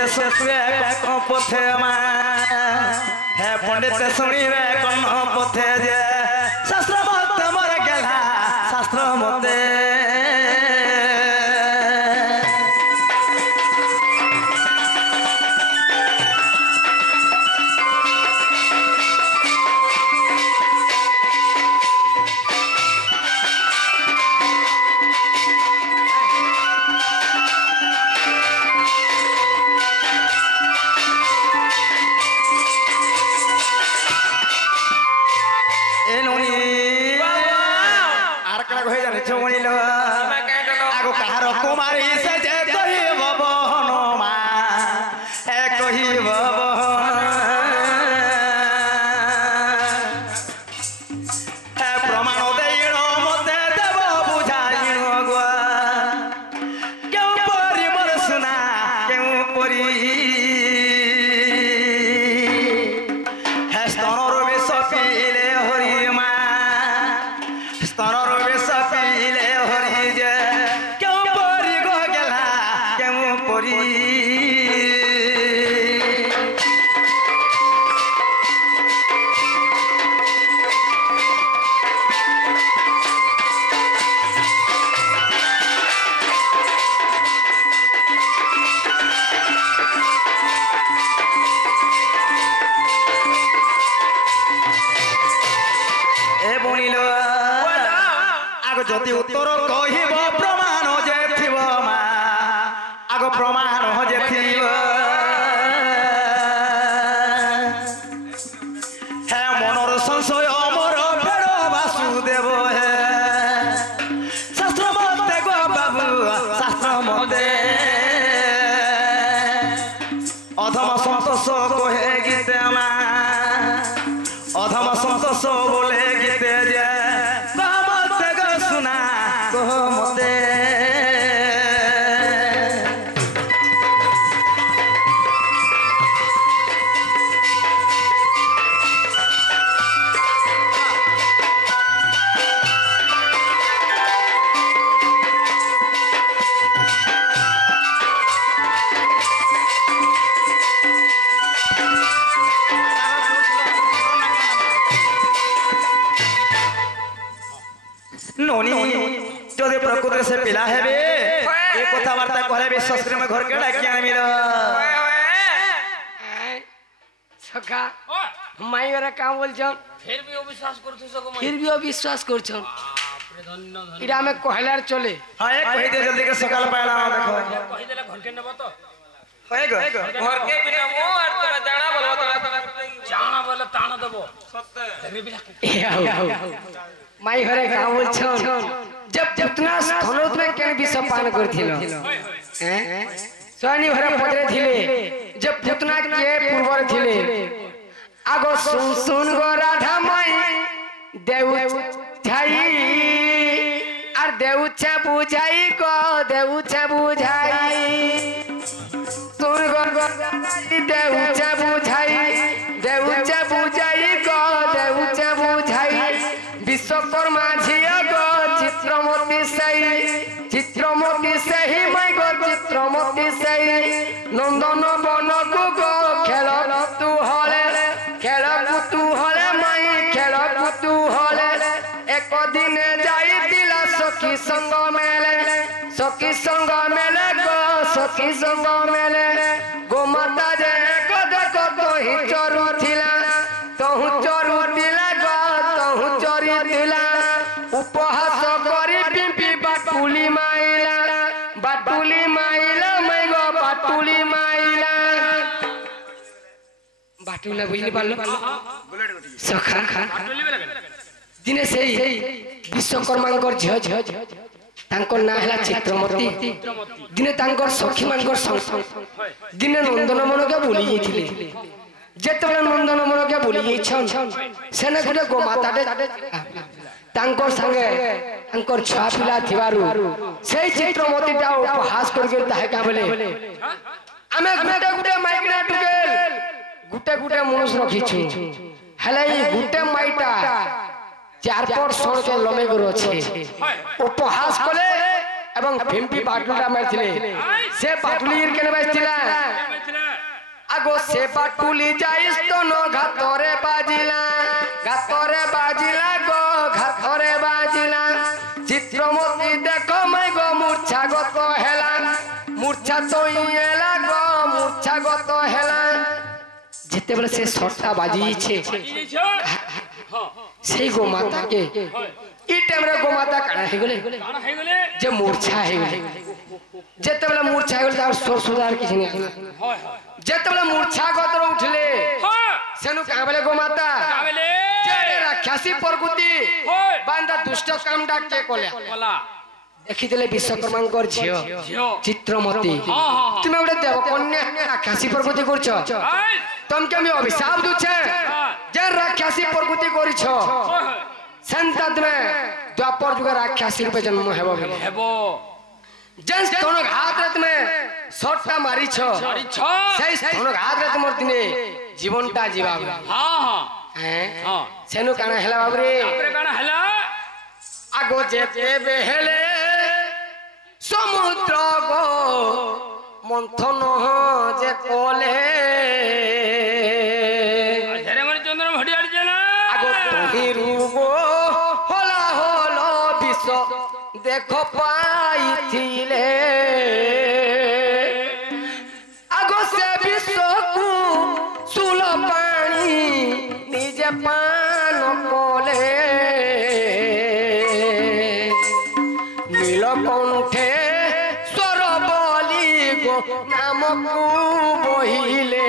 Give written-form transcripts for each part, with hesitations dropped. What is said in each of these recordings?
पंडित सुनिवे कौन पथे हे पंडित सुनिवे कौन पथे जे शास्त्र मत मोर गेला शास्त्र मते जदि उत्तर कहिब प्रमाण जे थिब मा आग प्रमाण जे थिब हे मनर संशय मोर फेर वासुदेव हे शास्त्र मते गो बाबू शास्त्र मते अधम संतोष कहे गीते मा अधम संतोष बोले गीते जे जदि प्रकृति से पिला हेबे ए कथावार्ता कहले भी संस्कृत में घर के डाकी आमिल सखा माई वाला काम बोल छन फिर भी अविश्वास करथु सको फिर भी अविश्वास कर छन धन्य इरा में कहलार चले हां एक कहि दे जल्दी के सकाल पाला देखो कहि देला घर के नेबो तो होय गो घर के बिना मो आर तोरा जाना बोलबो तो जाना बोले ताना देबो सत्य रे बिना माई घरे काम बोल छन जब जितना स्थलोत में केन विष पान करथिलो हैं सोनी घरे पदरे थिले जब जितना के पूर्वर थिले आगो सुन सुन गो राधा माई देउ छाई आर देउ छे बुझाई गो देउ छे बुझाई सुन गो देउ छे बुझाई देउ छे बुझाई गो देउ छे बुझाई विश्वकर्मा झिया गो चित्रमती सही माई गो चित्रमती सही नंदन बन गो खेल तू हले माई खेल तू हले एक दिन जाइतिला सखी संग मेले गो सखी संग मेले गो माता जे को देखो तो ही चरू थिला तहु चरू दिला गो तहु चरी दिला उपहास करी पिंपी बाटुली माइला मैं गो बाटुली माइला बाटुला बुझली पालो सखा दिने से विश्वकर्मा झ तांकर ना हला चित्रमती दिने तांकर सखी मानकर संग दिने नंदनमन के बोली जाइथिले जेतबे नंदनमन के बोली जाइछन सेने गुटे गो माताटे तांकर संगे तांकर छुआ पिला थिबारु सेई चित्रमतीटा उपहास करके ताहे का बोले आमे गुटे गुटे माइकना टुकेल गुटे गुटे मनुष्य रखिछु हले गुटे माइटा 4 सौ के लमे गुरु छे उपहास कोले एवं भिम्पी बाटुला में थिले से बाटुली केने बसथिला আগো সে বাটুলি যাই স্তন ঘাতরে বাজিলা গো ঘাতরে বাজিলা চিত্রমতি দেখো মাই গো মূর্ছাগত হেলা মূর্ছা তো এলা গো মূর্ছাগত হেলা যেতেবেলে সে শটটা বাজিয়েছে সেই গোমাতাকে এই টাইমরে গোমাতা কাଣା হয়ে গলে যে মূর্ছা হয়ে গলে যেতেবেলে মূর্ছা হয়ে গলে তার শ্বশুর কিছু নেই যেতেবেলে মূর্ছাগত উঠলে সেনু কাঁ বেলে গোমাতা রাক্ষাসী প্রকৃতি বান্দা দুষ্ট কামটা কে কলা দেখিলে বিশ্বকর্মাঙ্কর ঝিও চিত্রমতি তুমি গোটে দেবকন্যা রাক্ষাসী প্রকৃতি করছ তোমাকে আমি অভিশাপ দুছে যে রাক্ষাসী প্রকৃতি করিছ সেন্তা তুমি দ্বাপর যুগে রাক্ষাসী রূপে জন্ম হেব যে স্তনঘাতরে তুমি শটটা মারিছ সেই স্তনঘাতরে তোমার দিনে জীবনটা জীবা সেনু কাଣା হেলা বাবরে আগো যেতে বেহেলে সমুদ্র গো মন্থন যে কলে আগো তুহিরু গো হলা হলো বিশ্ব দেখো পাইছিলে আগো সে বিশ্বকু সুল পানি নিজে পান কলে নীলকণ্ঠে স্বর বলি গো নামকু বহিলে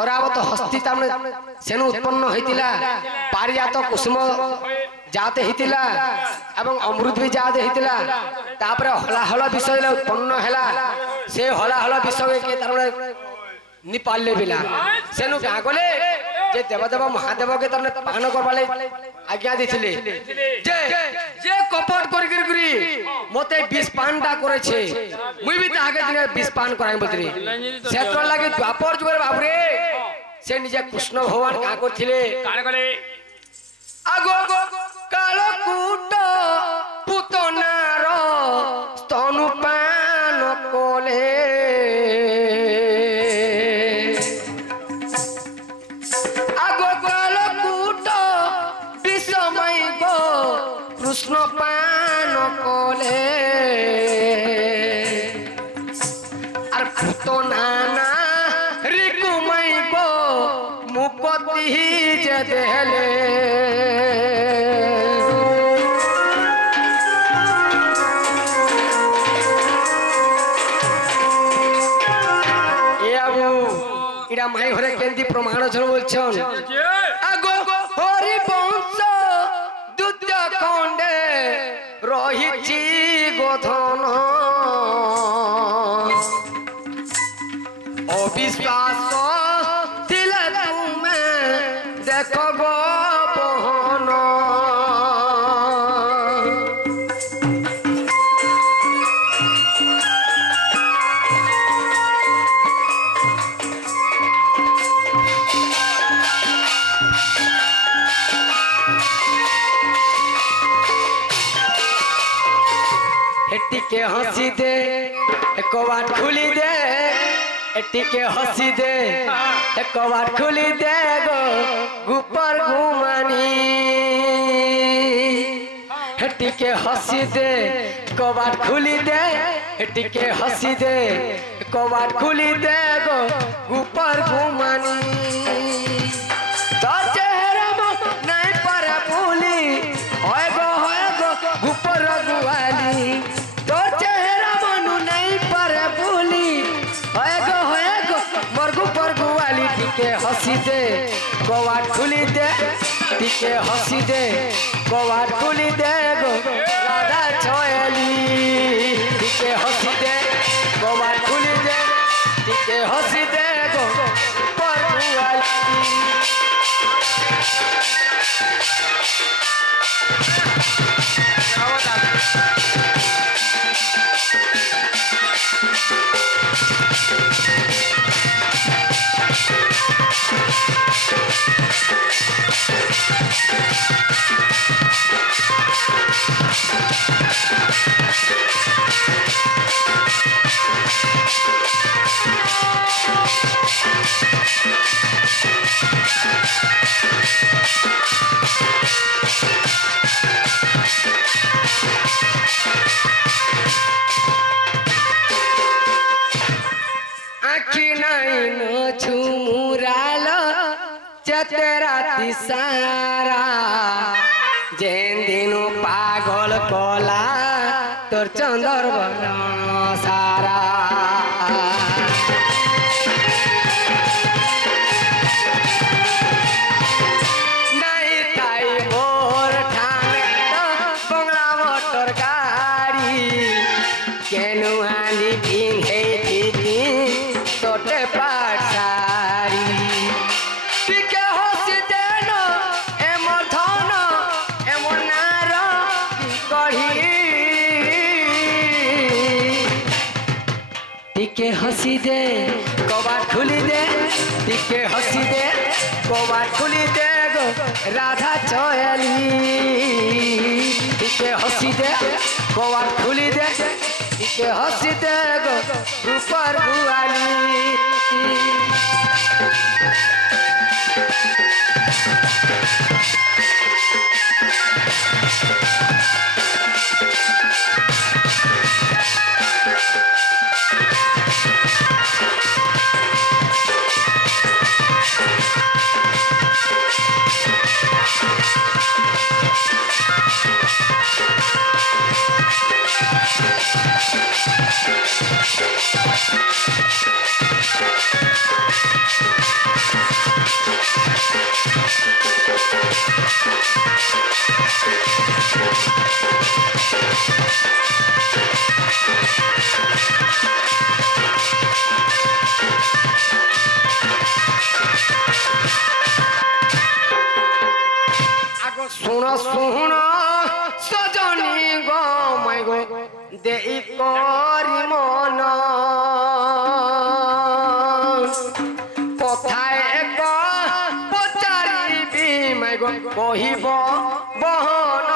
অরাবত হস্তি সেনু উৎপন্ন হইতিলা পারিজাত কুসুম জাতে হইতিলা এবং অমৃত বি জাতে হইতিলা তারপরে হলাহল বিষয় উৎপন্ন হেলা সে হলাহল বিষয় কে তার নি পারলে বিলা সেনু গাঁ গলে যে দেবদেব মহাদেবকে তার পান করবালে আজ্ঞা দিছিলে যে যে কপট করি করি মতে বিষ পানটা করেছে মুই বি তাহাকে দিনে বিষ পান করাই বলছিলি সেতর লাগে দ্বাপর যুগের বাবুরে সে নিজে কৃষ্ণ ভগবান গাঁ করছিলে আগো কালকূট পুতনার স্তনু পান কলে কৃষ্ণ পান কলে আর পুতনা রিকুমাই গো মুকতি যে দেহলে এ আবু ইরা মাই ঘরে কেন্দি প্রমাণ জন বলছন আগো হরি বংশ খণ্ডে রহিছি গোধন অবিশ্বাস ছিলে তুমি দেখ গো বহন টিকে হসি দে এক বাট খুলি দে টিকে হসি দে এক বাট খুলি দে গো গুপর ঘুমানি টিকে হসি দে কবাট খুলি দে টিকে হসি দে কবাট খুলি দে গো গুপর ঘুমানি তোর চেহারা নাই পারে ভুলি হয় গো গুপর গুয়ালি তোর চেহারা মনু নাই পারে ভুলি হয় গো মোর গুপর গুয়ালি টিকে হসি দে কবাট খুলি দে টিকে হসি দে কবাট খুলি দে গো রাধা ছয়লি টিকে হসি দে কবাট খুলি দে টিকে হসি দে গো গুপর গুয়ালি आखि नहीं न झुमुराल चेते राति सारा जेन दिनु पागल कला तोर चंदर बरण सारा नहीं थाई मोर ठाने बंगला मोटर गाड़ी केनु आनी पिंधे थी तोटे पासारी टिके हसी देन एमो धन एमो नार कही टिके हसी दे कबाट खुली दे टिके हसी दे कबाट खुली दे गो राधा चयली टिके हसी दे कबाट खुली दे टिके हसी दे गो ऊपर बुआली सुन सुन सजनी गो मैं गो दे करी मन कथाए पचारिबी मैं गो कहिब बहन